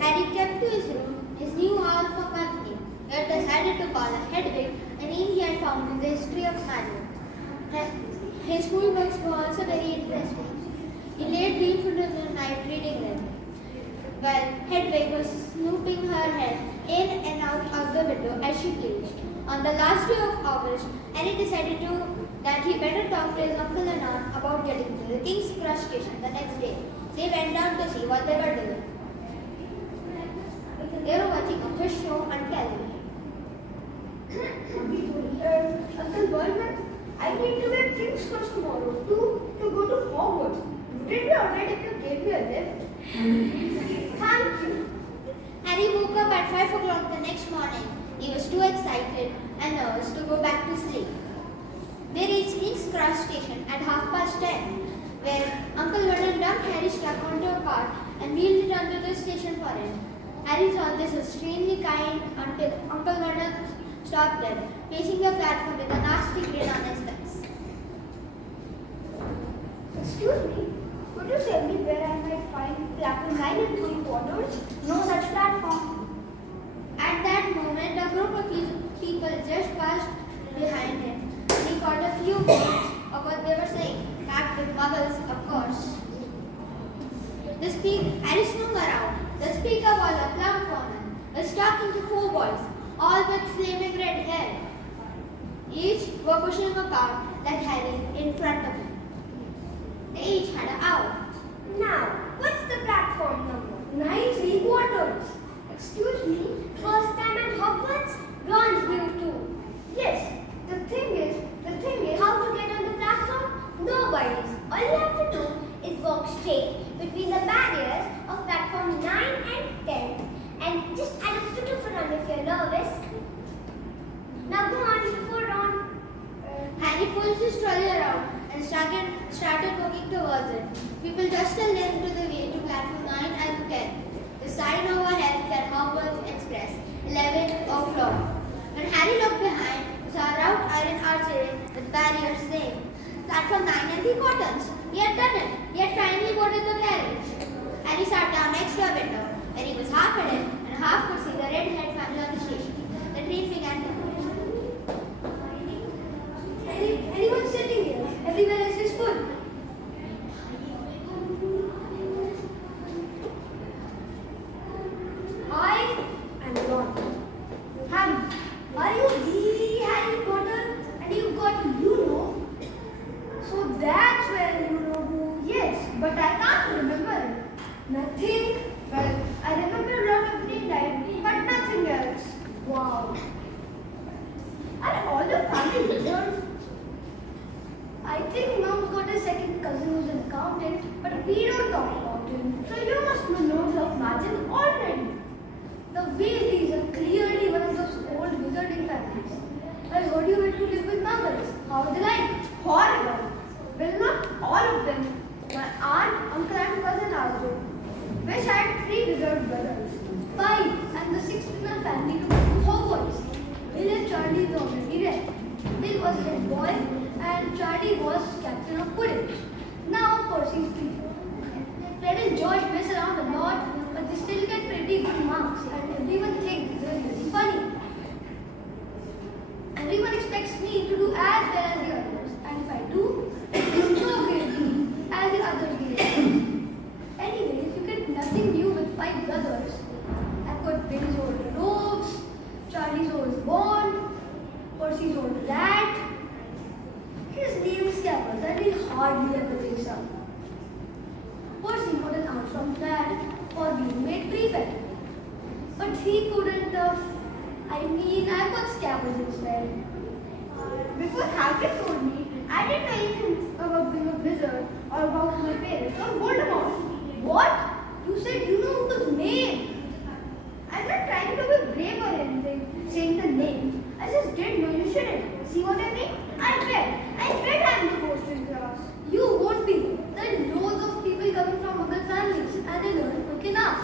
Harry kept to his room, his new house for company, yet decided to call a Hedwig a name he had found in the history of magic. His school books were also very interesting. He lay deep into the night reading them, while Hedwig was snooping her head in and out of the window as she pleased. On the last day of August, Harry decided that he better talk to his uncle and aunt about getting to the King's Cross station the next day. They went down to see what they were doing. They were watching a fish show on television. Uncle Bernard, I need to get King's Cross tomorrow to go to Hogwarts. Would it be alright if you gave me a lift? Thank you. Harry woke up at 5 o'clock the next morning. He was too excited and nervous to go back to sleep. They reached King's Cross station at 10:30, where Uncle Vernon dumped Harry's truck onto a cart and wheeled it onto the station for him. Harry thought this was extremely kind until Uncle Vernon stopped them, facing the platform with a nasty grin on his face. Excuse me, could you tell me where I might find platform 9 and 3/4? No such platform. At that moment, a group of people just passed behind him. He caught a few words of what they were saying, packed with muggles, of course. Harry swung around. The speaker was a plump woman, was talking to 4 boys, all with flaming red hair. Each were pushing a cart like Harry in front of him. They each had an owl. Now, what's the platform number? 9 3/4. Excuse me, first time at Hogwarts? Ron's new too. Yes, the thing is, how to get on the platform? No worries. All you have to do is walk straight between the barriers of platform 9 and 10 and just add a bit of a run if you're nervous. Now go on before Ron. Harry pulled his trolley around and started walking towards it. People just a little to the way to platform 9 and 10. The sign overhead said Hogwarts Express, 11th floor. When Harry looked behind, he saw a route iron archery with barriers saying platform 9 and 3/4. He had done it. He had finally boarded the carriage. Harry sat down next to a window where he was half hidden and half could see the red-haired family on the station. The train began to move. Anyone sitting here? Everywhere else is full. I am Ron. Harry, are you the Harry Potter? And you've got so that's where you know who. Yes, but I can't remember it. Nothing. Well, I remember a lot of green light, but nothing else. Wow. Are all the family wizards? I think Mom's got a second cousin who's an accountant, but we don't talk about him. So you must know loads of magic already. The Weasleys are clearly one of those old wizarding families. I heard you went to live with muggles. How were they like? Horrible. Well, not all of them. My aunt, uncle and cousin also. Wish I had 3 wizard brothers. 5 and the 6th in our family to go to Hogwarts. Bill and Charlie is already dead. Bill was head boy and Charlie was captain of Quidditch. Now Percy's 3. Fred and George mess around a lot, but they still get pretty good marks and everyone thinks they're really funny. Everyone expects me to do as well as the others, and if I do, it's so greatly as the others did. Anyways, you get nothing new with 5 brothers. I've got Bill's old robes, Charlie's old wand, Percy's old rat. His name is Scabbers and he hardly ever wakes up. Percy got an out from Dad for being made prefect. But he couldn't I got Scabbers instead. Before Hagrid told me, I didn't know anything about being a wizard or about my parents or Voldemort. What? You said you know the name. I'm not trying to be brave or anything, saying the name. I just didn't know you shouldn't. See what I mean? I bet I'm the most in class. You won't be. There are loads of people coming from other families and they learn quick enough.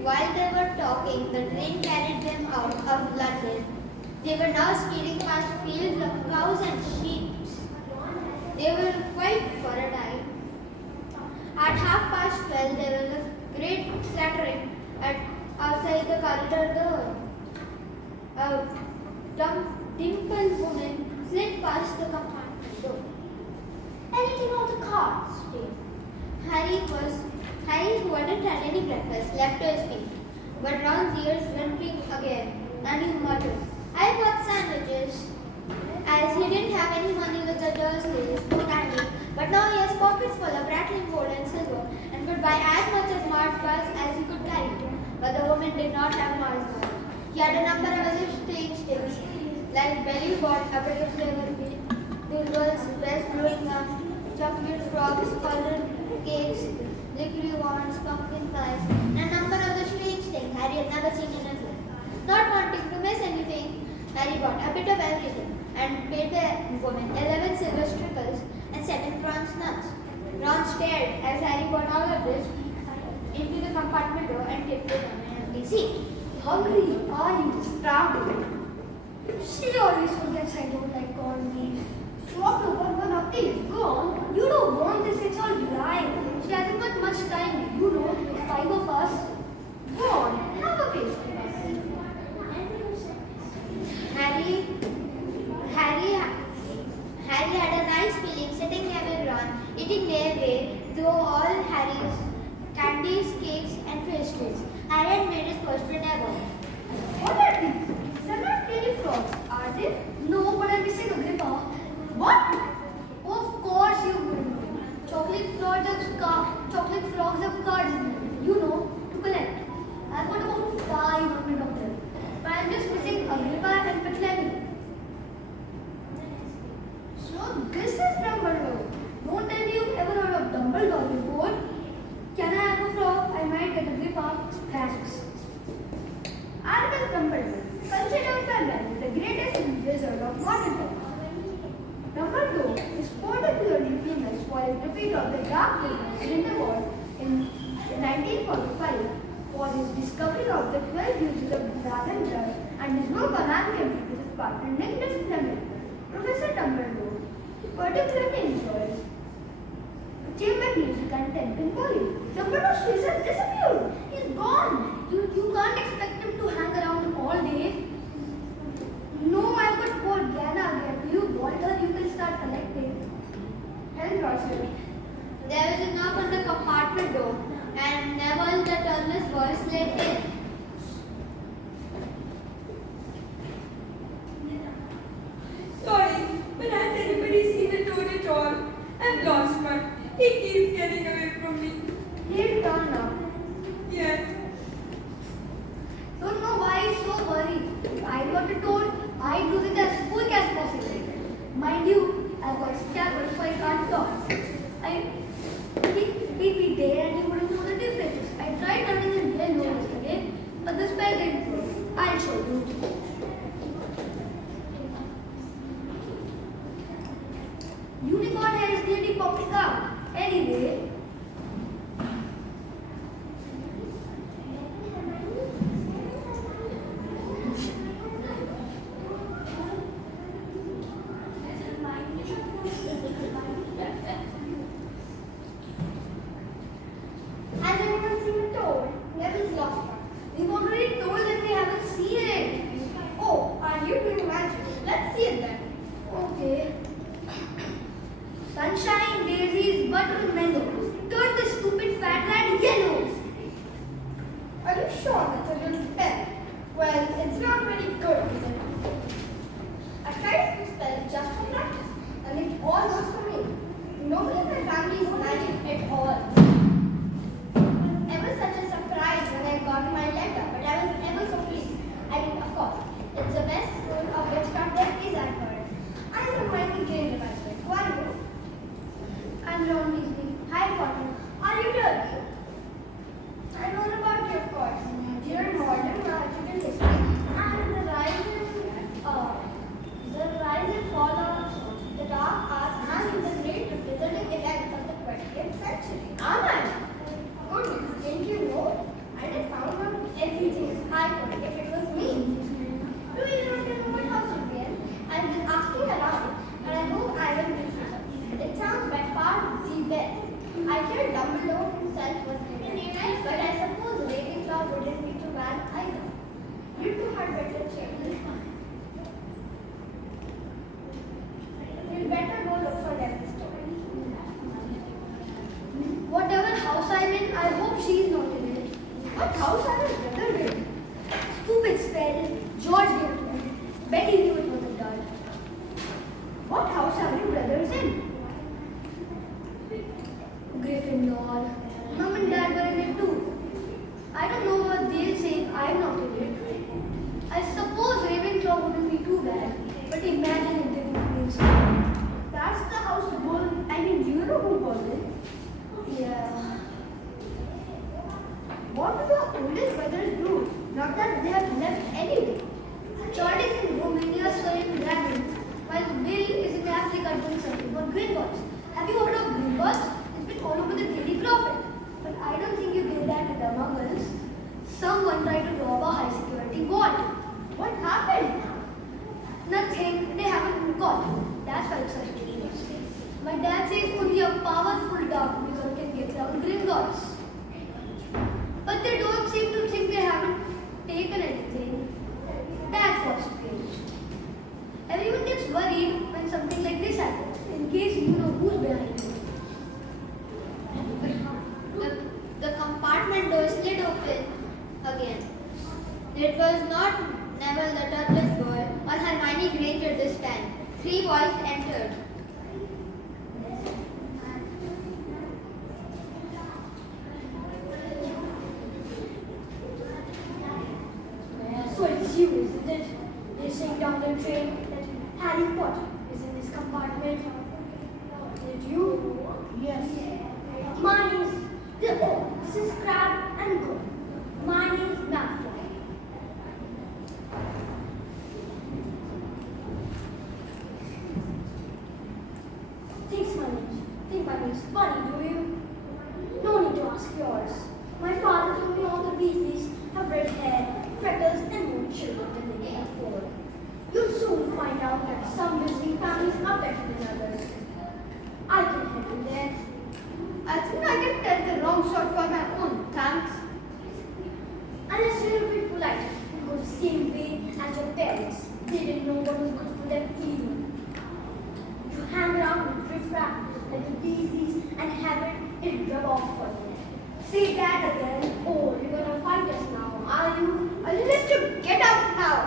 While they were talking, the train carried them out of London. They were now speeding past fields of cows and sheep. They were quiet for a time. At 12:30, Well, there was a great clattering at outside the corridor door. A dimpled woman slid past the compartment door. Anything on the cards, Dave? Harry, who hadn't had any breakfast, leapt to his feet. But Ron's ears went big again, and he muttered, "I bought sandwiches." As he didn't have any money with the Dursleys, no candy, but now he has pockets full of rattling gold and silver, and could buy as much as Mars bars as he could carry. But the woman did not have Mars bars. He had a number of other strange things, like belly bought a bit of flavor bills, breast blowing gum, chocolate frogs, colored cakes, liquid wands, pumpkin pies, and a number of the strange things Harry had never seen in his life. Not wanting to miss anything, Harry bought a bit of everything and paid the woman 11 silver stripples and 7 bronze nuts. Ron stared as Harry bought all of this into the compartment door and tipped it on an empty seat. Hungry, are you starving? She always forgets I don't like corned beef. Stop to but when nothing is gone. You don't want this, it's all dry. She hasn't got much time, you know, the 5 of us. Go on, have a taste. Harry had a nice feeling sitting there with Ron, eating their way through all Harry's candies, cakes, and pastries. Harry had made his first friend ever. What are these? They're not really frogs, are they? No, but I'm missing a gripper. What? Of course you wouldn't know. Chocolate frogs have cards in them. You know, to collect. I've got about 500 of them. But I'm just missing a gripper and Petlemi. So this is Dumbledore. Don't tell me you've ever heard of Dumbledore before. Can I have a frog? I might get a gripper. Thanks. Albus Dumbledore, considered by many the greatest wizard of modern times. Dumbledore is particularly famous for his defeat of the Dark Lord Grindelwald in 1945, for his discovery of the 12 uses of dragon blood and his work on alchemy with his partner Nicholas Flamel. Professor Dumbledore particularly enjoys chamber music and temple bowling. Dumbledore's face has disappeared. He's gone. You can't expect him to hang around all day. No, I would call Diana again. You want her, you can start collecting. Helen Rosalind. There was a knock on the compartment door, and Neville the Turnless voice let in. Sorry, but has anybody seen a toad at all? I've lost one. He keeps getting away from me. He'll turn now. Yes. Don't know why he's so worried. If I got a toad, I'd do it as quick as possible. Mind you, I've got scabbers so I can't talk. He'd be there and he wouldn't know the difference. I tried turning him yellow yesterday, but the spell didn't work. I'll show you. Unicorn hair is clearly popping out. Anyway, has anyone seen a toad? Neville's lost one. We've already told them we haven't seen it. Oh, are you doing magic? Let's see it then. Okay. Sunshine, daisies, buttermellows. Turn the stupid fat rat yellow. Are you sure that's a good spell? Well, it's not very good, is it? I tried to spell it just for practice, and it all works for me. Nobody in my family is magic at all. Ever such a surprise when I got my letter, but I was ever so pleased. I mean, of course, it's the best school of witchcraft there is, I've heard. I don't mind the game department. Who are you? I'm Ron Weasley. Hi, Potter. Are you dirty? I know about you, of course. Dear modern magical history and the rise and fall of the dark arts and the great wizarding events of the 20th century. Am I? Goodness, didn't you know? I had found out everything I could if it was me. Do you want to know my house again? I've been asking around, but I hope I will be found. It sounds by far the best. I hear Dumbledore himself was given, but I suppose Ravenclaw wouldn't be too bad either. You two had better check. You'd better go look for them. Whatever house I'm in, I hope she's not in it. What house are you brother in? Stupid spell. George gave it to me. Betty knew it was a dud. What house are you brothers in? Gryffindor. Mom and Dad were in it too. I don't know what they'll say if I'm not in it. I suppose Ravenclaw wouldn't be too bad, but imagine if they would be in school. That's the house bull. I mean, you know who was it? Yeah. What do the oldest brothers do? Not that they have left anyway. George is in Romania studying dragons, while Bill is in Africa doing something for Gringotts. Have you heard of Gringotts? It's been all over the Daily Prophet. But I don't think you did that with the Muggles. Someone tried to rob a high security vault. What happened? Nothing. They haven't been caught. That's why it's such a dangerous thing. My dad says only a powerful dark wizard can get around Gringotts. But they don't seem to think they haven't taken anything. That's what's strange. Everyone gets worried when something like this happens, in case you know who's behind it. The compartment door slid open again. It was not Neville the Turtle's boy or Hermione Granger this time. 3 boys entered. So it's you, isn't it? They're saying down the train that Harry Potter is in this compartment. Is it you? Yes. Mine is this is Crab and Gold. Mine is Malfoy. Think my name's funny, do you? No need to ask yours. My father told me all the Weasleys have red hair, freckles, and more children than they can afford. You'll soon find out that some Weasley families are better than others. I can help you there. I think I can tell the wrong shot for my own. Thanks. Unless you're a bit polite, you go the same way as your parents. They didn't know what was good for them either. You hang around with riffraff like the Weasleys and have it rub off for you. Say that again. Oh, you're gonna fight us now, are you? I'll let you get out now.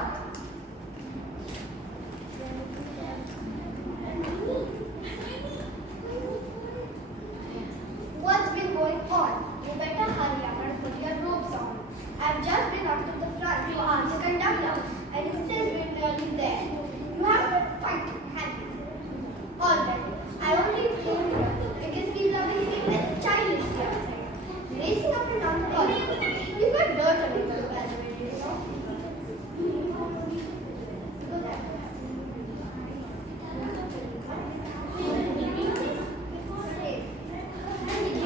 What's been going on? You better hurry up and put your robes on. I've just been up to the front to ask the conductor, and it says we're nearly there. You haven't quite had it. All right. I only came here because people are behaving childishly outside. Racing up and down the corridor. You've got dirt on your clothes, by the way, you know. Go there. You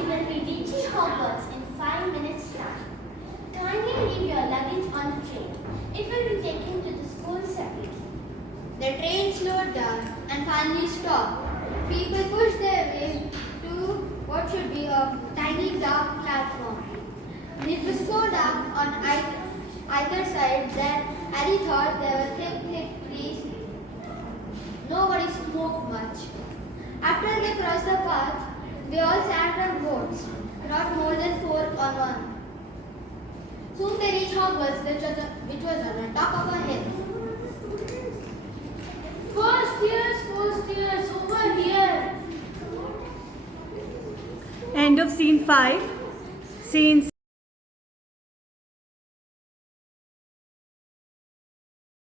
will be reaching Hogwarts in 5 minutes time. Kindly leave your luggage on the train. It will be taken to the school separately. The train slowed down and finally stopped. People pushed their way to what should be a tiny dark platform. It was so dark on either side that Harry thought there were thick trees. Nobody smoked much. After they crossed the path, they all sat on boats, not more than 4 on one. Soon they reached Hogwarts, which was on the top of a hill. First years, over here. End of scene 5. Scene